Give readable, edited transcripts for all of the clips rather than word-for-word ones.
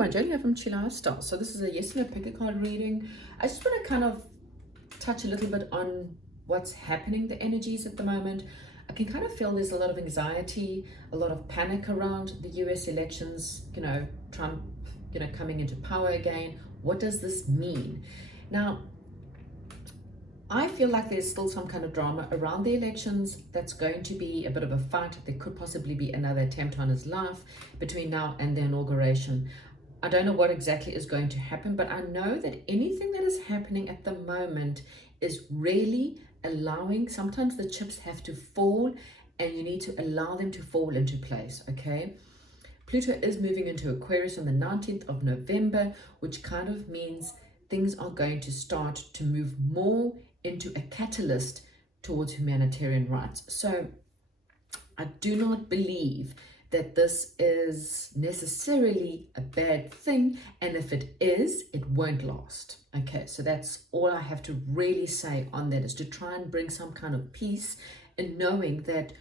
everyone, Jolene Ann from Chi Lifestyle. So this is a yes and no pick a card reading. I just want to kind of touch a little bit on what's happening, the energies at the moment. I can kind of feel there's a lot of anxiety, a lot of panic around the US elections, Trump, coming into power again. What does this mean? Now, I feel like there's still some kind of drama around the elections that's going to be a bit of a fight. There could possibly be another attempt on his life between now and the inauguration. I don't know what exactly is going to happen, but I know that anything that is happening at the moment is really allowing, sometimes the chips have to fall and you need to allow them to fall into place, okay? Pluto is moving into Aquarius on the 19th of November, which kind of means things are going to start to move more into a catalyst towards humanitarian rights. So I do not believe that this is necessarily a bad thing, and if it is, it won't last. Okay, so that's all I have to really say on that, is to try and bring some kind of peace in knowing that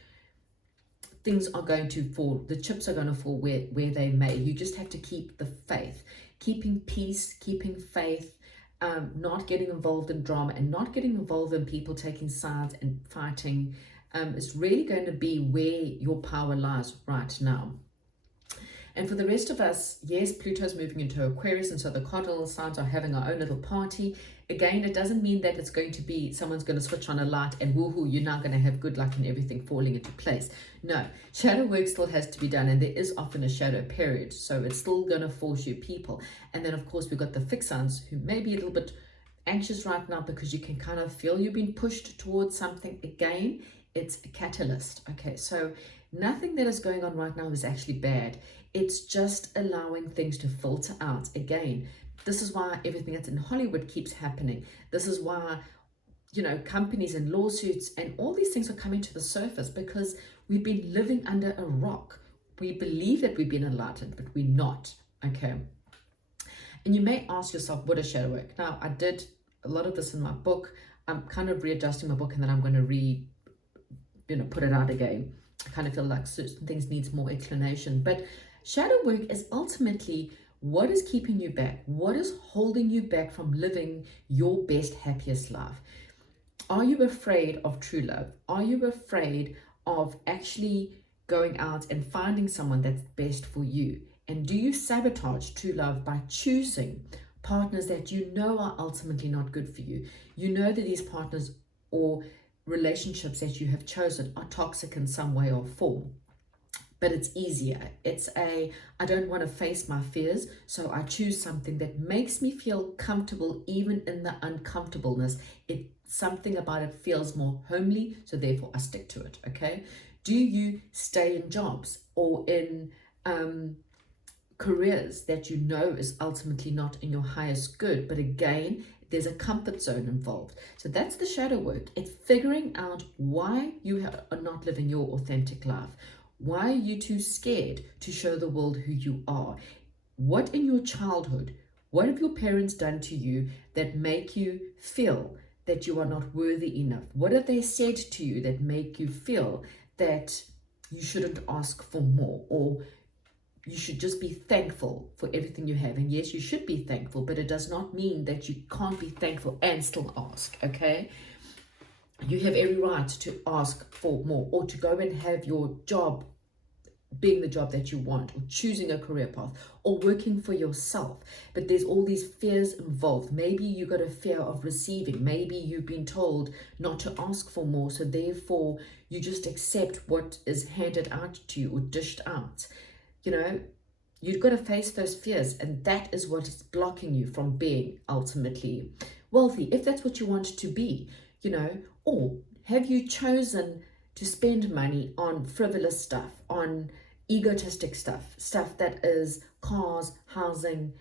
things are going to fall, the chips are going to fall where they may. You just have to keep the faith, keeping peace, keeping faith, not getting involved in drama and not getting involved in people taking sides and fighting. It's really going to be where your power lies right now. And for the rest of us, yes, Pluto's moving into Aquarius, and so the cardinal signs are having our own little party. Again, it doesn't mean that it's going to be someone's going to switch on a light and woohoo, you're now going to have good luck and everything falling into place. No, shadow work still has to be done, and there is often a shadow period, so it's still going to force you people. And then, of course, we've got the fixed signs who may be a little bit anxious right now because you can kind of feel you've been pushed towards something. Again, it's a catalyst. Okay, so nothing that is going on right now is actually bad. It's just allowing things to filter out. Again, this is why everything that's in Hollywood keeps happening. This is why, companies and lawsuits and all these things are coming to the surface, because we've been living under a rock. We believe that we've been enlightened, but we're not. Okay. And you may ask yourself, what is shadow work? Now, I did a lot of this in my book. I'm kind of readjusting my book, and then I'm going to put it out again. I kind of feel like certain things needs more explanation. But shadow work is ultimately what is keeping you back, what is holding you back from living your best, happiest life. Are you afraid of true love? Are you afraid of actually going out and finding someone that's best for you? And do you sabotage true love by choosing partners that you know are ultimately not good for you? You know that these partners or relationships that you have chosen are toxic in some way or form. But it's easier. It's I don't want to face my fears, so I choose something that makes me feel comfortable even in the uncomfortableness. Something about it feels more homely, so therefore I stick to it, okay? Do you stay in jobs or in careers that you know is ultimately not in your highest good, but again, there's a comfort zone involved? So that's the shadow work. It's figuring out why you are not living your authentic life. Why are you too scared to show the world who you are? What in your childhood, what have your parents done to you that make you feel that you are not worthy enough? What have they said to you that make you feel that you shouldn't ask for more, or you should just be thankful for everything you have? And yes, you should be thankful, but it does not mean that you can't be thankful and still ask, okay? You have every right to ask for more, or to go and have your job being the job that you want, or choosing a career path, or working for yourself. But there's all these fears involved. Maybe you got a fear of receiving. Maybe you've been told not to ask for more, so therefore you just accept what is handed out to you or dished out. You've got to face those fears, and that is what is blocking you from being ultimately wealthy, if that's what you want to be. Or have you chosen to spend money on frivolous stuff, on egotistic stuff that is cars, housing,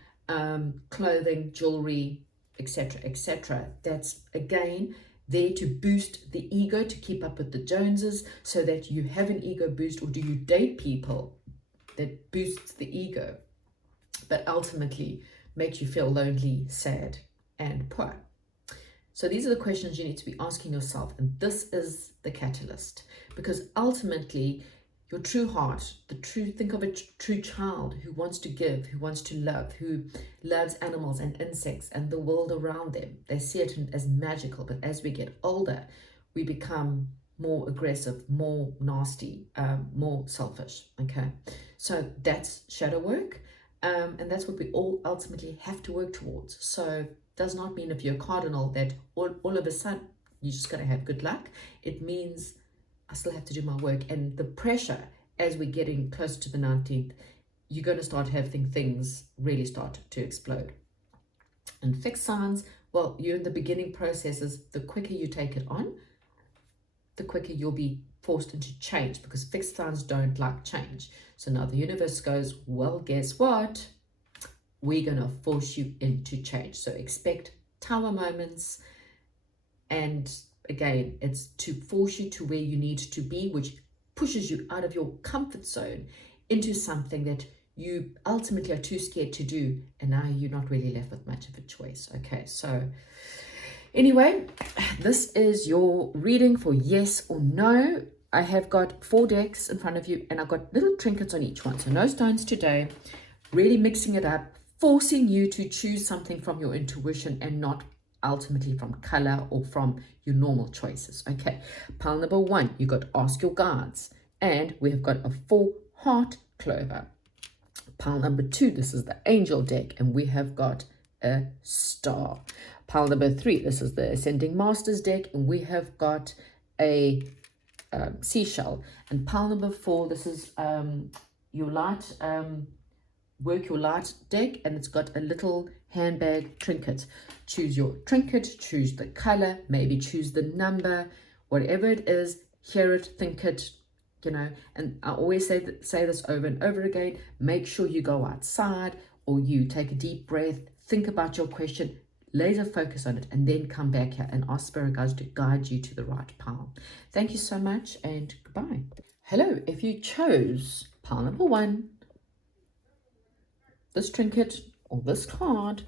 clothing, jewelry, etc., etc. That's, again, there to boost the ego, to keep up with the Joneses, so that you have an ego boost? Or do you date people that boosts the ego, but ultimately makes you feel lonely, sad, and poor? So these are the questions you need to be asking yourself, and this is the catalyst, because ultimately your true heart, think of a true child who wants to give, who wants to love, who loves animals and insects and the world around them. They see it as magical, but as we get older, we become more aggressive, more nasty, more selfish, okay? So that's shadow work, and that's what we all ultimately have to work towards. So does not mean if you're a cardinal that all of a sudden you're just going to have good luck. It means I still have to do my work, and the pressure as we're getting close to the 19th, you're going to start having things really start to explode. And fixed signs, well, you're in the beginning processes. The quicker you take it on, the quicker you'll be forced into change, because fixed signs don't like change. So now the universe goes, well, guess what? We're going to force you into change. So expect tower moments, and again, it's to force you to where you need to be, which pushes you out of your comfort zone into something that you ultimately are too scared to do, and now you're not really left with much of a choice. Okay, so anyway, this is your reading for yes or no. I have got 4 decks in front of you, and I've got little trinkets on each one. So no stones today, really mixing it up, forcing you to choose something from your intuition and not ultimately from color or from your normal choices. Okay, pile number 1, you got ask your guides, and we have got a 4 heart clover. Pile number 2, this is the angel deck, and we have got a star. Pile number 3, this is the ascending masters deck, and we have got a seashell. And pile number 4, this is your light work your light deck, and it's got a little handbag trinket. Choose your trinket, choose the color, maybe choose the number, whatever it is, hear it, think it, you know. And I always say this over and over again. Make sure you go outside, or you take a deep breath, think about your question, laser focus on it, and then come back here and ask spirit guides to guide you to the right pile. Thank you so much, and goodbye. Hello, if you chose pile number 1, this trinket or this card,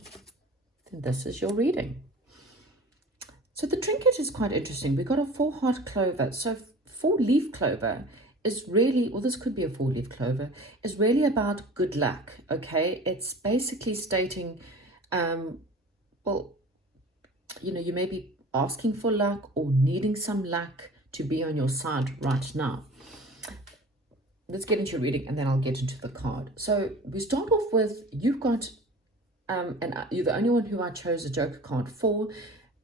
then this is your reading. So the trinket is quite interesting. We got a 4 heart clover. So 4 leaf clover is really, or this could be a 4 leaf clover, is really about good luck. Okay, it's basically stating, well, you know, you may be asking for luck or needing some luck to be on your side right now. Let's get into your reading, and then I'll get into the card. So we start off with, you've got, and you're the only one who I chose a joker card for,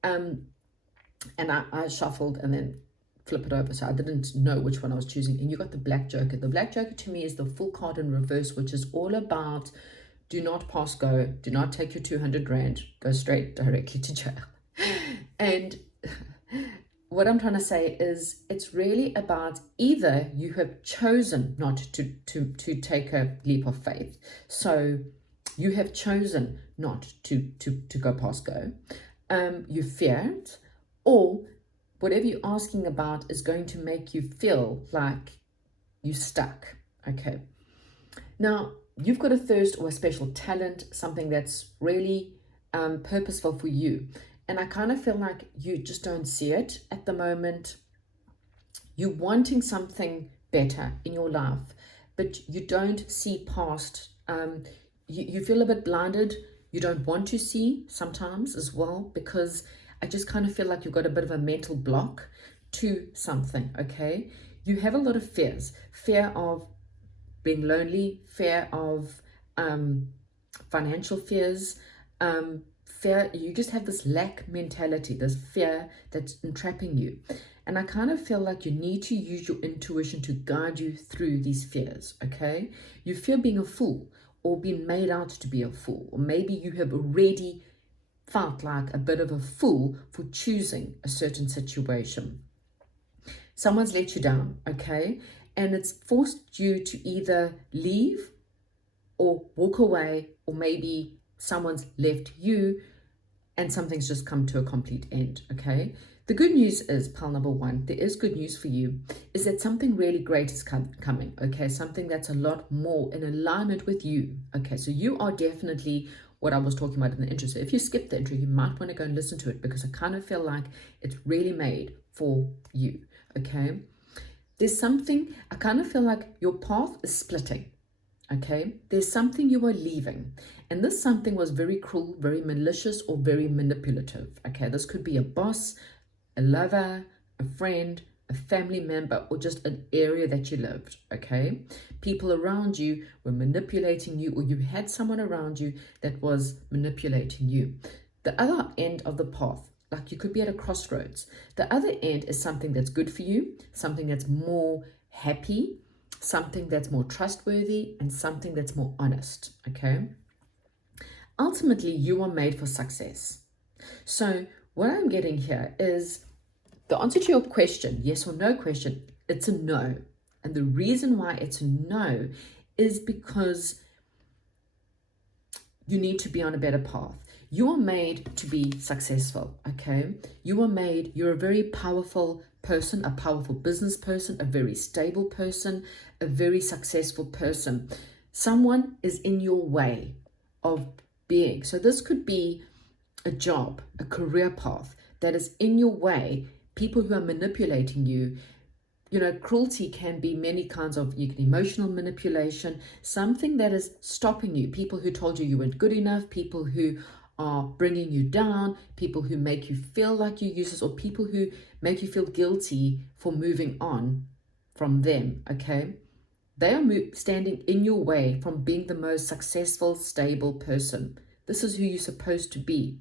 and I shuffled and then flip it over, so I didn't know which one I was choosing. And you got the black joker. The black joker to me is the full card in reverse, which is all about do not pass go, do not take your 200 rand, go straight directly to jail. And what I'm trying to say is, it's really about either you have chosen not to take a leap of faith. So you have chosen not to go past go. You fear it, or whatever you're asking about is going to make you feel like you're stuck. Okay. Now, you've got a thirst or a special talent, something that's really purposeful for you. And I kind of feel like you just don't see it at the moment. You're wanting something better in your life, but you don't see past. You feel a bit blinded. You don't want to see sometimes as well, because I just kind of feel like you've got a bit of a mental block to something, okay? You have a lot of fears. Fear of being lonely, fear of financial fears, fear, you just have this lack mentality, this fear that's entrapping you. And I kind of feel like you need to use your intuition to guide you through these fears, okay? You fear being a fool, or being made out to be a fool, or maybe you have already felt like a bit of a fool for choosing a certain situation. Someone's let you down, okay? And it's forced you to either leave or walk away, or maybe someone's left you and something's just come to a complete end, okay? The good news is, pile number 1, there is good news for you, is that something really great is coming, okay? Something that's a lot more in alignment with you, okay? So you are definitely what I was talking about in the intro. So if you skip the intro, you might want to go and listen to it, because I kind of feel like it's really made for you, okay? There's something, I kind of feel like your path is splitting. Okay, there's something you are leaving, and this something was very cruel, very malicious, or very manipulative. Okay, this could be a boss, a lover, a friend, a family member, or just an area that you lived. Okay, people around you were manipulating you, or you had someone around you that was manipulating you. The other end of the path, like you could be at a crossroads. The other end is something that's good for you, something that's more happy, something that's more trustworthy, and something that's more honest. Okay, ultimately you are made for success. So what I'm getting here is the answer to your question, yes or no question, it's a no. And the reason why it's a no is because you need to be on a better path. You are made to be successful, okay? You're a very powerful person, a powerful business person, a very stable person, a very successful person. Someone is in your way of being. So this could be a job, a career path that is in your way, people who are manipulating you. You know, cruelty can be many kinds of, you can emotional manipulation, something that is stopping you, people who told you weren't good enough, people who are bringing you down, people who make you feel like you're useless, or people who make you feel guilty for moving on from them, okay? They are standing in your way from being the most successful, stable person. This is who you're supposed to be.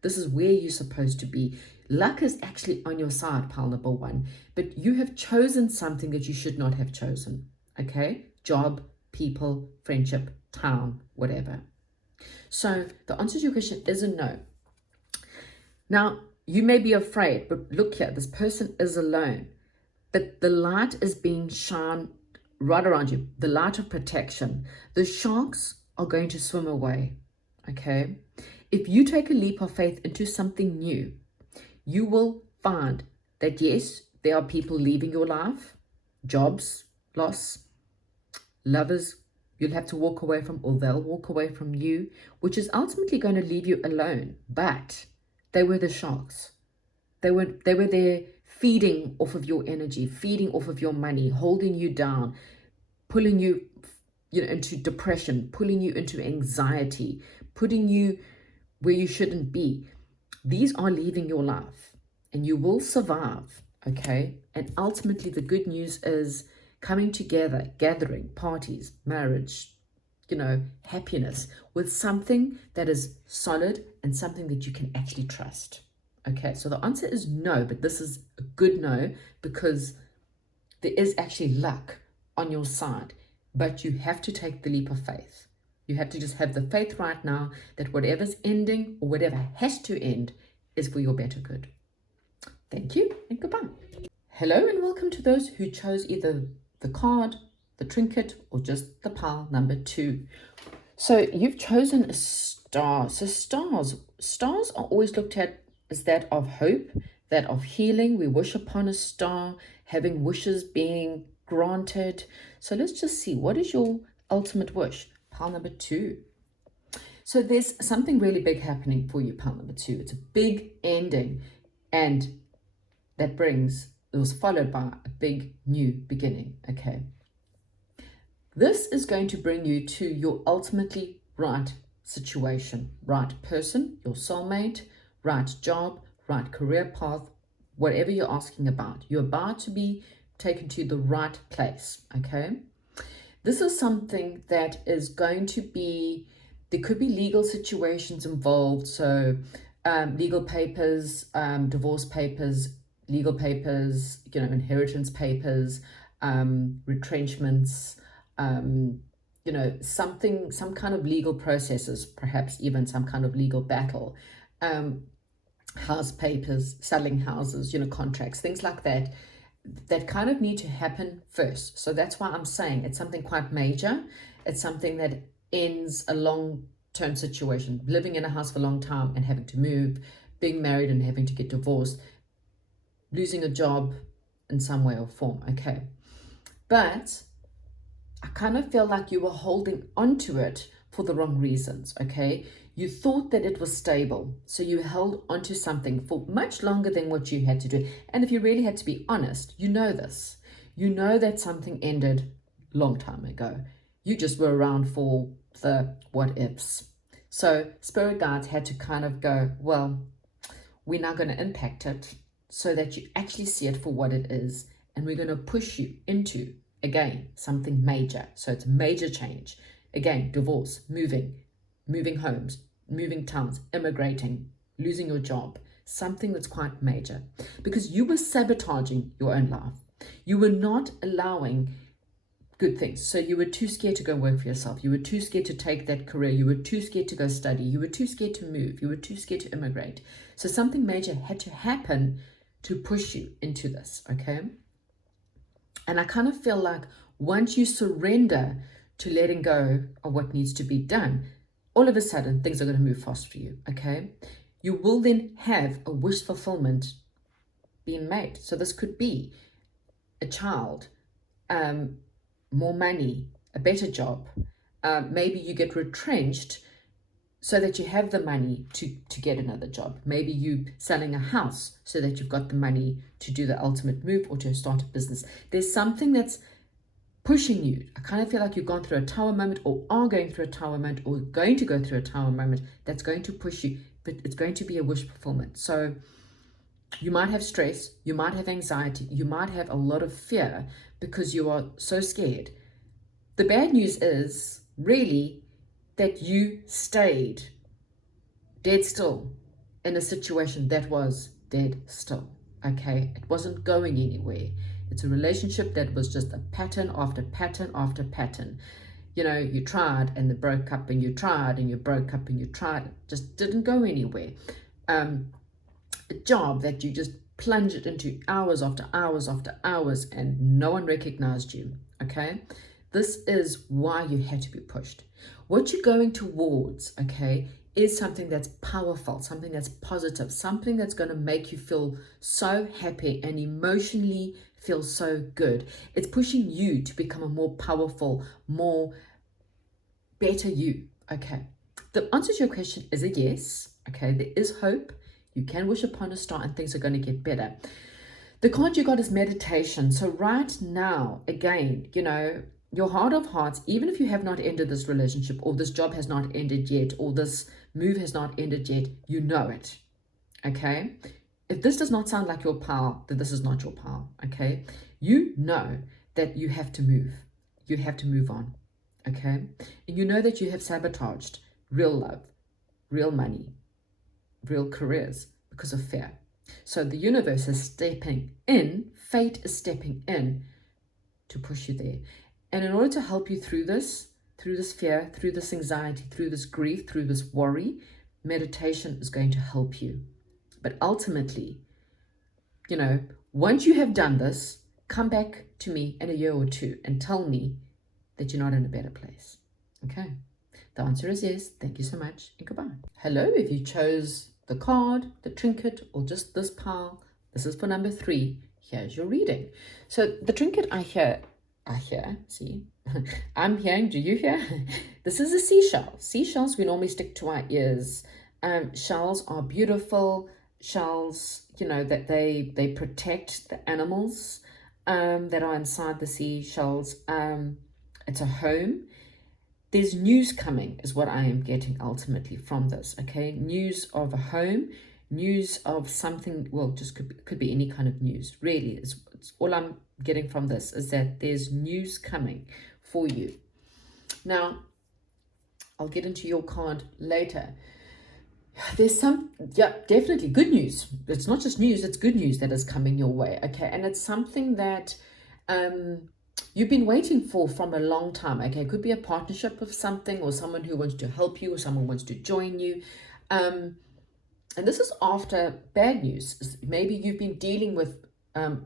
This is where you're supposed to be. Luck is actually on your side, pile number one, but you have chosen something that you should not have chosen, okay? Job, people, friendship, town, whatever. So the answer to your question is a no. Now, you may be afraid, but look here, this person is alone, but the light is being shined right around you, the light of protection. The sharks are going to swim away, okay? If you take a leap of faith into something new, you will find that yes, there are people leaving your life, jobs, loss, lovers you'll have to walk away from, or they'll walk away from you, which is ultimately going to leave you alone. But they were the sharks. They were there feeding off of your energy, feeding off of your money, holding you down, pulling you, into depression, pulling you into anxiety, putting you where you shouldn't be. These are leaving your life, and you will survive, okay? And ultimately, the good news is coming together, gathering, parties, marriage, happiness with something that is solid and something that you can actually trust. Okay, so the answer is no, but this is a good no because there is actually luck on your side, but you have to take the leap of faith. You have to just have the faith right now that whatever's ending or whatever has to end is for your better good. Thank you and goodbye. Hello and welcome to those who chose either the card, the trinket, or just the pile number 2. So you've chosen a star. So stars are always looked at as that of hope, that of healing. We wish upon a star, having wishes being granted. So let's just see, what is your ultimate wish? Pile number 2. So there's something really big happening for you, pile number 2. It's a big ending, and it was followed by a big new beginning, okay? This is going to bring you to your ultimately right situation, right person, your soulmate, right job, right career path, whatever you're asking about. You're about to be taken to the right place, okay? This is something that is going to be, there could be legal situations involved. So legal papers, divorce papers, legal papers, inheritance papers, retrenchments, some kind of legal processes, perhaps even some kind of legal battle, house papers, selling houses, contracts, things like that kind of need to happen first. So that's why I'm saying it's something quite major. It's something that ends a long-term situation, living in a house for a long time and having to move, being married and having to get divorced, losing a job in some way or form, okay? But I kind of feel like you were holding onto it for the wrong reasons, okay? You thought that it was stable, so you held onto something for much longer than what you had to do. And if you really had to be honest, you know this. You know that something ended long time ago. You just were around for the what ifs. So spirit guides had to kind of go, well, we're now going to impact it so that you actually see it for what it is. And we're going to push you into, again, something major. So it's major change. Again, divorce, moving homes, moving towns, immigrating, losing your job, something that's quite major. Because you were sabotaging your own life. You were not allowing good things. So you were too scared to go work for yourself. You were too scared to take that career. You were too scared to go study. You were too scared to move. You were too scared to immigrate. So something major had to happen to push you into this, okay? And I kind of feel like once you surrender to letting go of what needs to be done, all of a sudden things are going to move fast for you, okay? You will then have a wish fulfillment being made. So this could be a child, more money, a better job. Maybe you get retrenched so that you have the money to get another job. Maybe you selling a house so that you've got the money to do the ultimate move or to start a business. There's something that's pushing you. I kind of feel like you've gone through a tower moment or are going through a tower moment or going to go through a tower moment that's going to push you, but it's going to be a wish fulfillment. So you might have stress, you might have anxiety, you might have a lot of fear because you are so scared. The bad news is really that you stayed dead still in a situation that was dead still, okay? It wasn't going anywhere. It's a relationship that was just a pattern after pattern after pattern. You know, you tried and they broke up and you tried and you broke up and you tried. It just didn't go anywhere. A job that you just plunged into hours after hours after hours and no one recognized you, okay? This is why you had to be pushed. What you're going towards, okay, is something that's powerful, something that's positive, something that's going to make you feel so happy and emotionally feel so good. It's pushing you to become a more powerful, more better you, okay? The answer to your question is a yes, okay? There is hope. You can wish upon a star and things are going to get better. The card you got is meditation. So right now, again, you know, your heart of hearts, even if you have not ended this relationship or this job has not ended yet or this move has not ended yet, you know it, okay? If this does not sound like your pal, then this is not your pal, okay? You know that you have to move. You have to move on, okay? And you know that you have sabotaged real love, real money, real careers because of fear. So the universe is stepping in, fate is stepping in to push you there. And in order to help you through this fear, through this anxiety, through this grief, through this worry, meditation is going to help you. But ultimately, you know, once you have done this, come back to me in a year or two and tell me that you're not in a better place. Okay? The answer is yes. Thank you so much and goodbye. Hello, if you chose the card, the trinket, or just this pile, this is for number 3. Here's your reading. So the trinket I hear, see, I'm hearing, do you hear? This is a seashell. Seashells we normally stick to our ears. Shells are beautiful. Shells, you know, that they protect the animals that are inside the seashells. It's a home. There's news coming is what I am getting ultimately from this, okay? News of a home, news of something, well, just could be any kind of news. Really, it's all I'm getting from this is that there's news coming for you. Now, I'll get into your card later. There's definitely good news. It's not just news, it's good news that is coming your way, okay? And it's something that you've been waiting for from a long time, okay? It could be a partnership of something or someone who wants to help you or someone wants to join you. And this is after bad news. Maybe you've been dealing with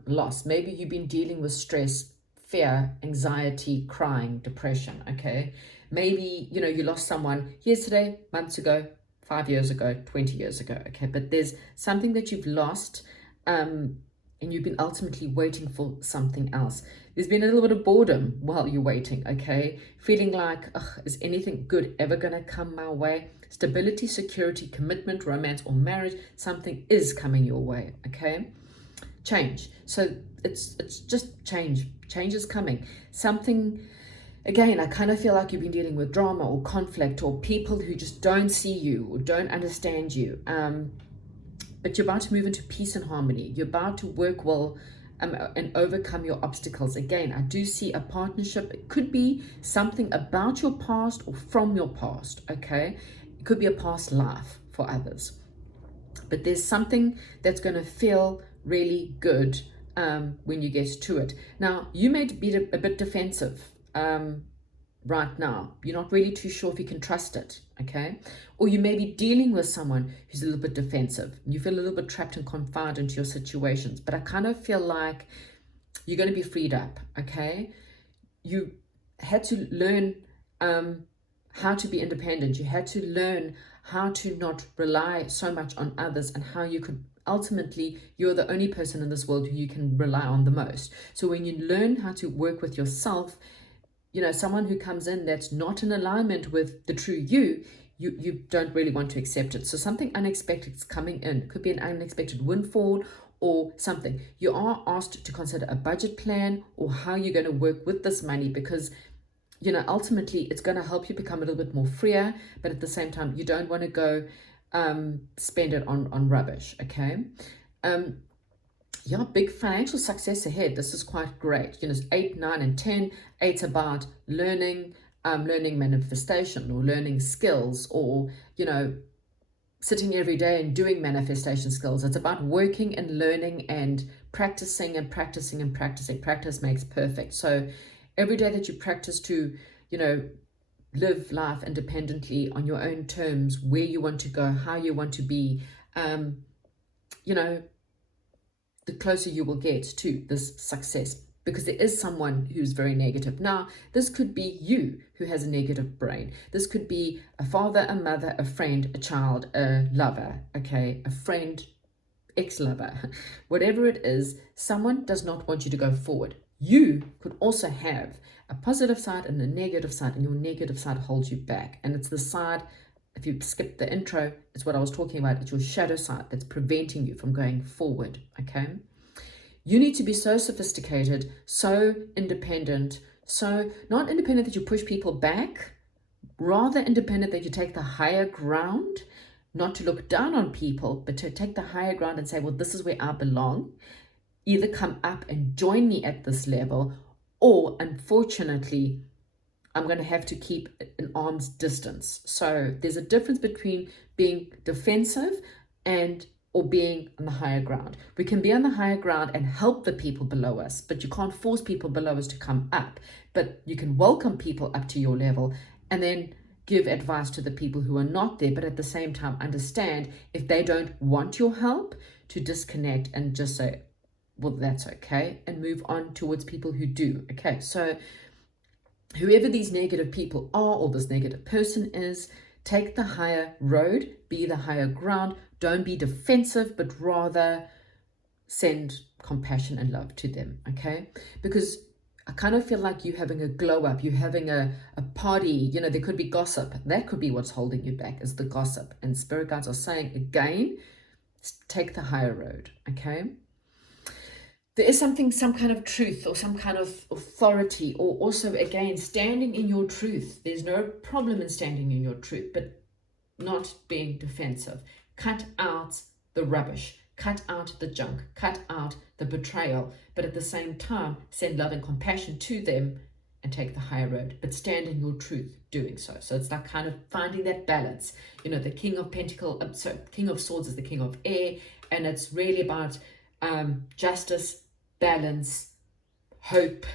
loss. Maybe you've been dealing with stress, fear, anxiety, crying, depression, okay? Maybe, you know, you lost someone yesterday, months ago, 5 years ago, 20 years ago, okay? But there's something that you've lost and you've been ultimately waiting for something else. There's been a little bit of boredom while you're waiting, okay? Feeling like, is anything good ever going to come my way? Stability, security, commitment, romance, or marriage, something is coming your way, okay? change. So it's just change. Change is coming. Something, again, I kind of feel like you've been dealing with drama or conflict or people who just don't see you or don't understand you. But you're about to move into peace and harmony. You're about to work well and overcome your obstacles. Again, I do see a partnership. It could be something about your past or from your past, okay? It could be a past life for others. But there's something that's going to feel really good when you get to it. Now, you may be a bit defensive right now. You're not really too sure if you can trust it, okay? Or you may be dealing with someone who's a little bit defensive. You feel a little bit trapped and confined into your situations. But I kind of feel like you're going to be freed up, okay? You had to learn how to be independent. You had to learn how to not rely so much on others and how you could ultimately, you're the only person in this world who you can rely on the most. So when you learn how to work with yourself, you know, someone who comes in that's not in alignment with the true you don't really want to accept it. So something unexpected is coming in. It could be an unexpected windfall or something. You are asked to consider a budget plan or how you're going to work with this money, because you know, ultimately it's going to help you become a little bit more freer, but at the same time, you don't want to go spend it on rubbish, okay? Yeah, big financial success ahead. This is quite great. You know, 8, 9, and 10. 8's about learning, learning manifestation or learning skills, or, you know, sitting every day and doing manifestation skills. It's about working and learning and practicing and practicing and practicing. Practice makes perfect. So every day that you practice to, you know, live life independently on your own terms, where you want to go, how you want to be, you know, the closer you will get to this success, because there is someone who's very negative. Now, this could be you who has a negative brain. This could be a father, a mother, a friend, a child, a lover, okay, a friend, ex-lover, whatever it is, someone does not want you to go forward. You could also have a positive side and a negative side, and your negative side holds you back. And it's the side, if you skip the intro, it's what I was talking about. It's your shadow side that's preventing you from going forward, okay? You need to be so sophisticated, so independent, so not independent that you push people back, rather independent that you take the higher ground, not to look down on people, but to take the higher ground and say, well, this is where I belong. Either come up and join me at this level, or unfortunately, I'm going to have to keep an arm's distance. So there's a difference between being defensive or being on the higher ground. We can be on the higher ground and help the people below us, but you can't force people below us to come up. But you can welcome people up to your level and then give advice to the people who are not there, but at the same time understand if they don't want your help, to disconnect and just say, well, that's okay, and move on towards people who do. Okay, so whoever these negative people are, or this negative person is, take the higher road, be the higher ground. Don't be defensive, but rather send compassion and love to them, okay? Because I kind of feel like you're having a glow up, you're having a party, you know, there could be gossip. That could be what's holding you back, is the gossip. And spirit guides are saying, again, take the higher road, okay? There is some kind of truth or some kind of authority, or also, again, standing in your truth. There's no problem in standing in your truth, but not being defensive. Cut out the rubbish, cut out the junk, cut out the betrayal, but at the same time, send love and compassion to them and take the higher road, but stand in your truth doing so. So it's like kind of finding that balance. You know, the King of King of Swords is the King of Air, and it's really about justice, balance, hope,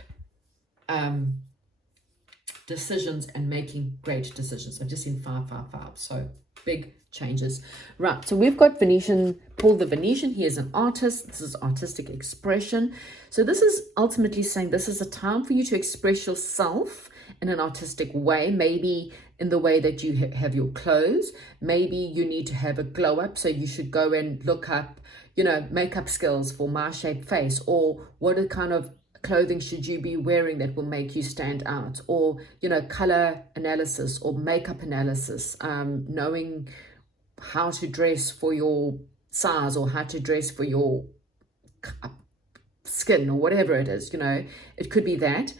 decisions, and making great decisions. I've just seen 555, so big changes. Right, so we've got Venetian, Paul the Venetian. He is an artist. This is artistic expression. So this is ultimately saying this is a time for you to express yourself in an artistic way, maybe in the way that you have your clothes. Maybe you need to have a glow up, so you should go and look up, you know, makeup skills for my shaped face, or what kind of clothing should you be wearing that will make you stand out, or, you know, color analysis or makeup analysis, knowing how to dress for your size or how to dress for your skin or whatever it is, it could be that.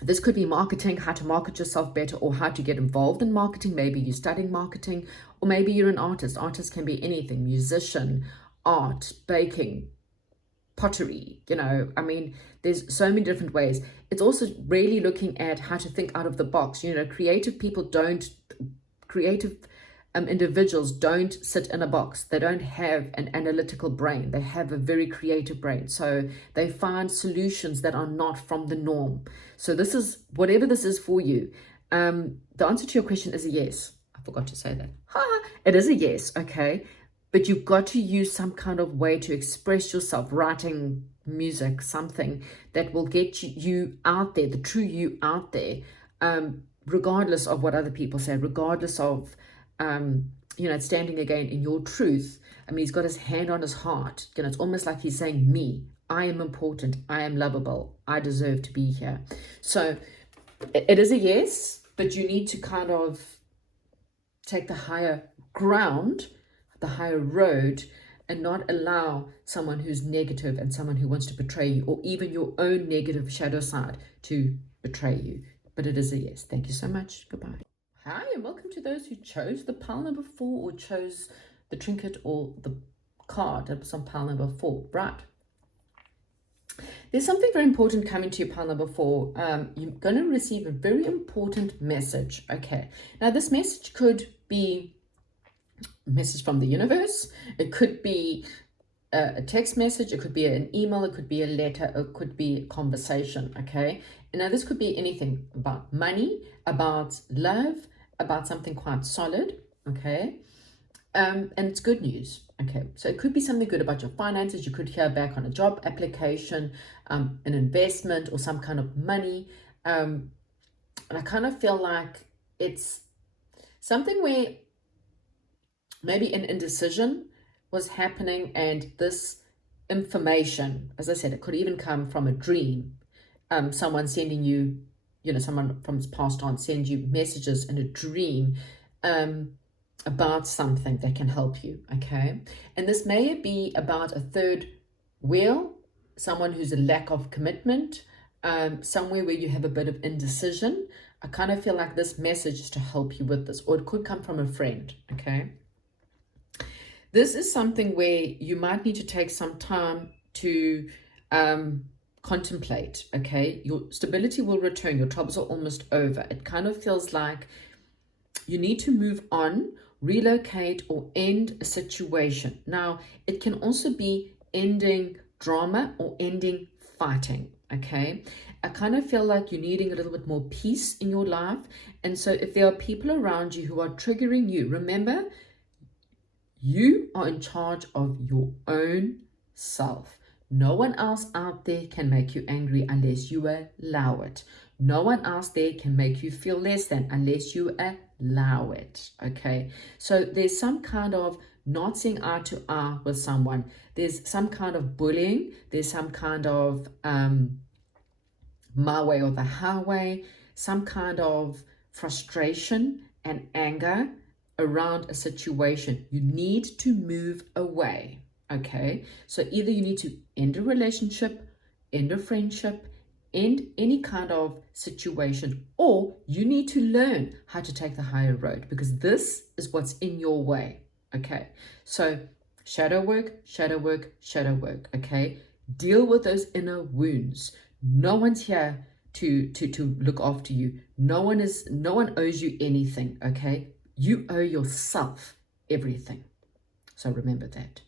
This could be marketing, how to market yourself better, or how to get involved in marketing. Maybe you're studying marketing, or maybe you're an artist. Artist can be anything: musician, art, baking, pottery. There's so many different ways. It's also really looking at how to think out of the box. Creative individuals don't sit in a box. They don't have an analytical brain. They have a very creative brain. So they find solutions that are not from the norm. So this is, whatever this is for you, the answer to your question is a yes. I forgot to say that. It is a yes, okay? But you've got to use some kind of way to express yourself, writing, music, something that will get you out there, the true you out there, regardless of what other people say, regardless of, standing again in your truth. He's got his hand on his heart. It's almost like he's saying, me, I am important, I am lovable, I deserve to be here. So it is a yes, but you need to kind of take the higher ground, the higher road, and not allow someone who's negative and someone who wants to betray you, or even your own negative shadow side, to betray you. But it is a yes. Thank you so much. Goodbye. Hi, and welcome to those who chose the pile number 4, or chose the trinket or the card that was on pile number 4. Right. There's something very important coming to your pile number 4. You're going to receive a very important message. Okay. Now, this message could be a message from the universe. It could be a text message. It could be an email. It could be a letter. It could be a conversation. Okay. And now this could be anything about money, about love, about something quite solid. Okay. And it's good news. Okay. So it could be something good about your finances. You could hear back on a job application, an investment, or some kind of money. And I kind of feel like it's something where maybe an indecision was happening, and this information, as I said, it could even come from a dream. Someone sending you, someone from past on sends you messages in a dream about something that can help you, okay? And this may be about a third wheel, someone who's a lack of commitment, somewhere where you have a bit of indecision. I kind of feel like this message is to help you with this, or it could come from a friend, okay? This is something where you might need to take some time to contemplate, okay? Your stability will return. Your troubles are almost over. It kind of feels like you need to move on, relocate, or end a situation. Now, it can also be ending drama or ending fighting, okay? I kind of feel like you're needing a little bit more peace in your life. And so if there are people around you who are triggering you, remember, you are in charge of your own self. No one else out there can make you angry unless you allow it. No one else there can make you feel less than unless you allow it. Okay, so there's some kind of not seeing eye to eye with someone. There's some kind of bullying. There's some kind of my way or the highway. Some kind of frustration and anger around a situation. You need to move away. Okay, so either you need to end a relationship, end a friendship, end any kind of situation, or you need to learn how to take the higher road, because this is what's in your way. Okay, so shadow work, shadow work, shadow work. Okay, deal with those inner wounds. No one's here to look after you. No one owes you anything. Okay, you owe yourself everything. So remember that.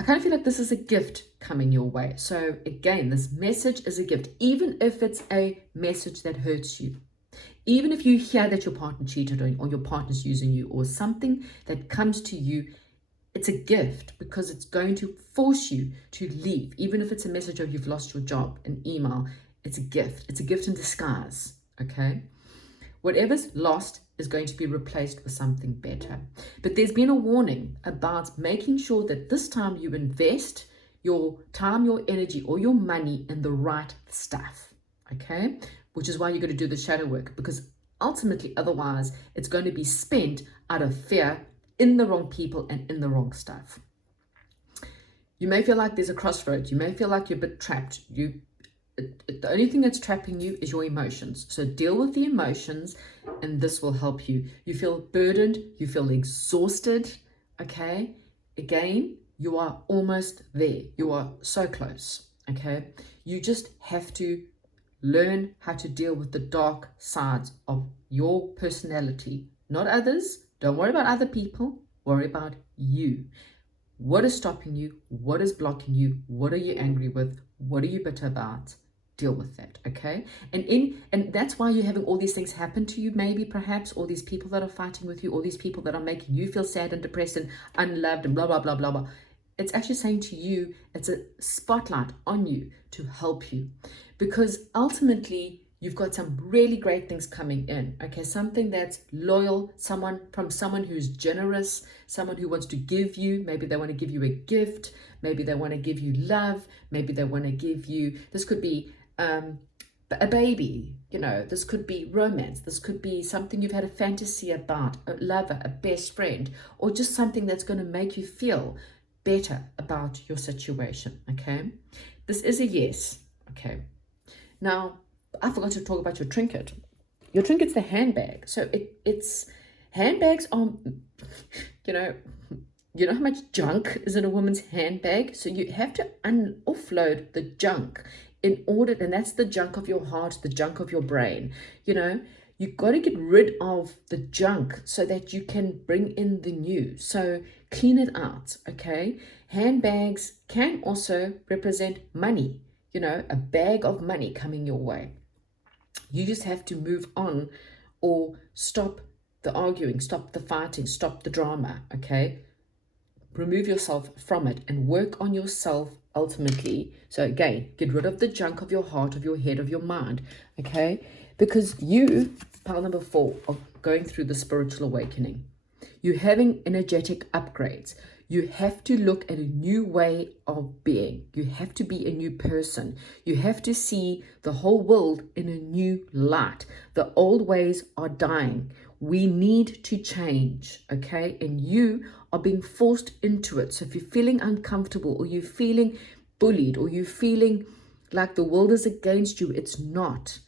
I kind of feel like this is a gift coming your way. So again, this message is a gift, even if it's a message that hurts you. Even if you hear that your partner cheated on you, or your partner's using you, or something that comes to you, it's a gift, because it's going to force you to leave. Even if it's a message of you've lost your job, an email, it's a gift. It's a gift in disguise, okay? Whatever's lost is going to be replaced with something better. But there's been a warning about making sure that this time you invest your time, your energy, or your money in the right stuff, okay? Which is why you're going to do the shadow work, because ultimately, otherwise, it's going to be spent out of fear in the wrong people and in the wrong stuff. You may feel like there's a crossroads. You may feel like you're a bit trapped. The only thing that's trapping you is your emotions. So deal with the emotions, and this will help you. You feel burdened. You feel exhausted. Okay. Again, you are almost there. You are so close. Okay. You just have to learn how to deal with the dark sides of your personality, not others. Don't worry about other people. Worry about you. What is stopping you? What is blocking you? What are you angry with? What are you bitter about? Deal with that, okay? And that's why you're having all these things happen to you, maybe, perhaps, all these people that are fighting with you, all these people that are making you feel sad and depressed and unloved and blah, blah, blah, blah, blah. It's actually saying to you, it's a spotlight on you to help you. Because ultimately, you've got some really great things coming in, okay? Something that's loyal, someone who's generous, someone who wants to give you, maybe they want to give you a gift, maybe they want to give you love, maybe they want to give you, this could be a baby, you know, this could be romance, this could be something you've had a fantasy about, a lover, a best friend, or just something that's going to make you feel better about your situation, okay? This is a yes, okay? Now, I forgot to talk about your trinket. Your trinket's the handbag. So it's handbags are, you know how much junk is in a woman's handbag? So you have to offload the junk in order, and that's the junk of your heart, the junk of your brain. You know, you've got to get rid of the junk so that you can bring in the new. So clean it out, okay? Handbags can also represent money, you know, a bag of money coming your way. You just have to move on or stop the arguing, stop the fighting, stop the drama, okay? Remove yourself from it and work on yourself ultimately. So again, get rid of the junk of your heart, of your head, of your mind, okay? Because you, pile number 4, are going through the spiritual awakening. You're having energetic upgrades. You have to look at a new way of being. You have to be a new person. You have to see the whole world in a new light. The old ways are dying. We need to change, okay? And you are being forced into it. So if you're feeling uncomfortable, or you're feeling bullied, or you're feeling like the world is against you, it's not.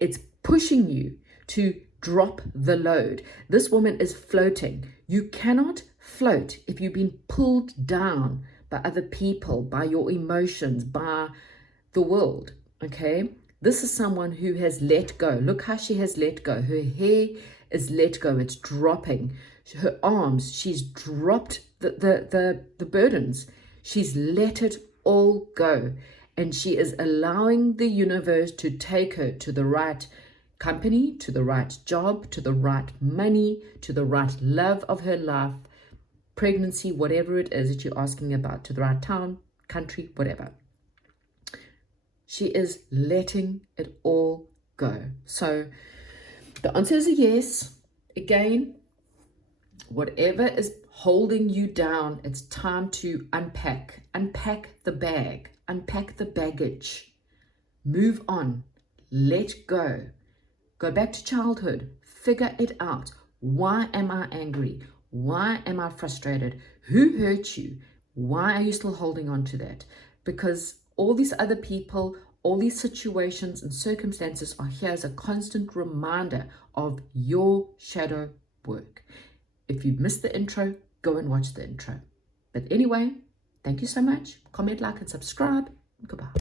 It's pushing you to drop the load. This woman is floating. You cannot float if you've been pulled down by other people, by your emotions, by the world, okay? This is someone who has let go. Look how she has let go. Her hair is let go. It's dropping. Her arms, she's dropped the burdens. She's let it all go. And she is allowing the universe to take her to the right company, to the right job, to the right money, to the right love of her life, pregnancy, whatever it is that you're asking about, to the right town, country, whatever. She is letting it all go. So the answer is a yes. Again, whatever is holding you down, it's time to unpack. Unpack the bag. Unpack the baggage. Move on. Let go. Go back to childhood. Figure it out. Why am I angry? Why am I frustrated? Who hurt you? Why are you still holding on to that? Because all these other people, all these situations and circumstances are here as a constant reminder of your shadow work. If you've missed the intro, go and watch the intro. But anyway, thank you so much. Comment, like, and subscribe. Goodbye.